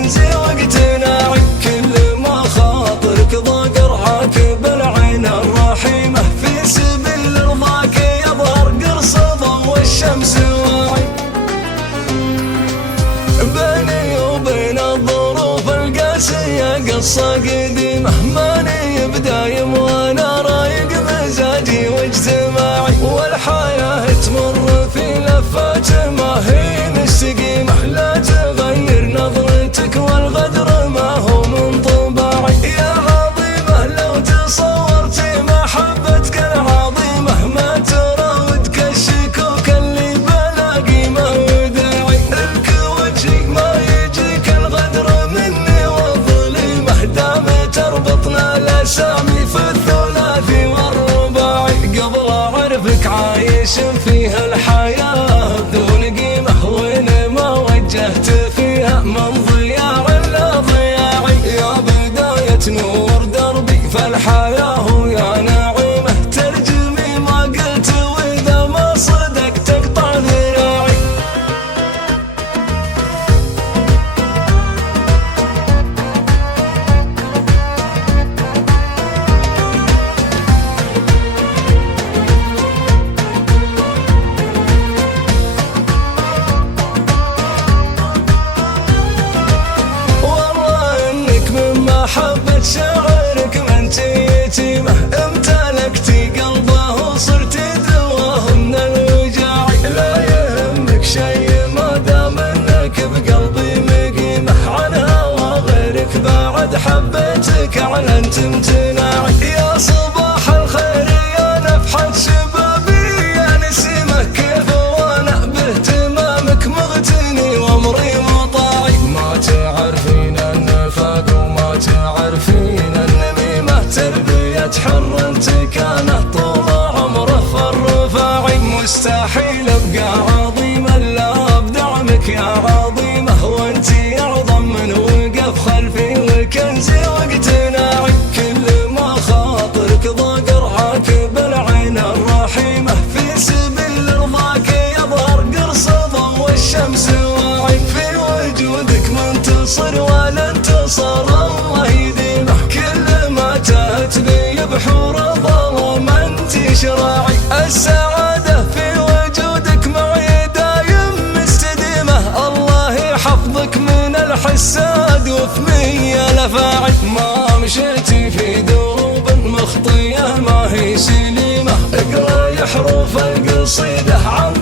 كنزي واقتناعي. كل ما خاطرك ضاق ارعاك بالعين الرحيمة، في سبيل رضاك يظهر قرص ضوء الشمس واعي. بيني وبين الظروف القاسية قصة قديمة، ماني بدايم وانا رايق مزاجي واجتماعي. والحياة تمر في لفات ما هي مستقيمة، لا تغير نظرتك والغدر ما هو من طباعي. يا عظيمة لو تصورتي محبتك العظيمة، ما تراودك الشكوك اللي بلا قيمة وداعي. لك وجهي ما يجيك الغدر مني والظليمة، دام تربطنا الاسامي في الثلاثي والرباعي. قبل اعرفك عايش فيها الحياة بدون قيمة، وين ما وجهت فيها من ضياع الا ضياعي. يا بداية نور دربي فالحياة يا نعيمة، ترجمي ما قلت واذا ما صدقت تقطع ذراعي. محبة شعرك من يتيمة، امتلكتي قلبه وصرتي دواه من الوجاع. لا يهمك شي ما دام انك بقلبي مقيمة، عن هوى غيرك بعد حبيتك اعلنت امتناعي. يا صباح الخير يا نفحة شبابي يا نسيمة، كيف وانا باهتمامك مغتني وامري مطاعي. ما تعرفين النفاق وما تعرفين النميمة، تربية حر انت كانت طول عمره في الرفاعي. مستحيل ابقى عظيمة الا بدعمك يا عظيمة، وانتي اعظم من وقف خلفي وكنزي واقتناعي. كل ما خاطرك ضاق ارعاك بالعين الرحيمة، في سبيل رضاك يظهر قرص ضوء الشمس واعي. في وجودك منتصر ولا انتصر الله يديمه، كل ما تهت بي بحور ظلام انتي شراعي. السعادة في وجودك معي دايم مستديمة، الله يحفظك من الحساد وفمي الافاعي. ما مشيتي في دروب مخطية ما هي سليمة، اقرأي حروف القصيدة عن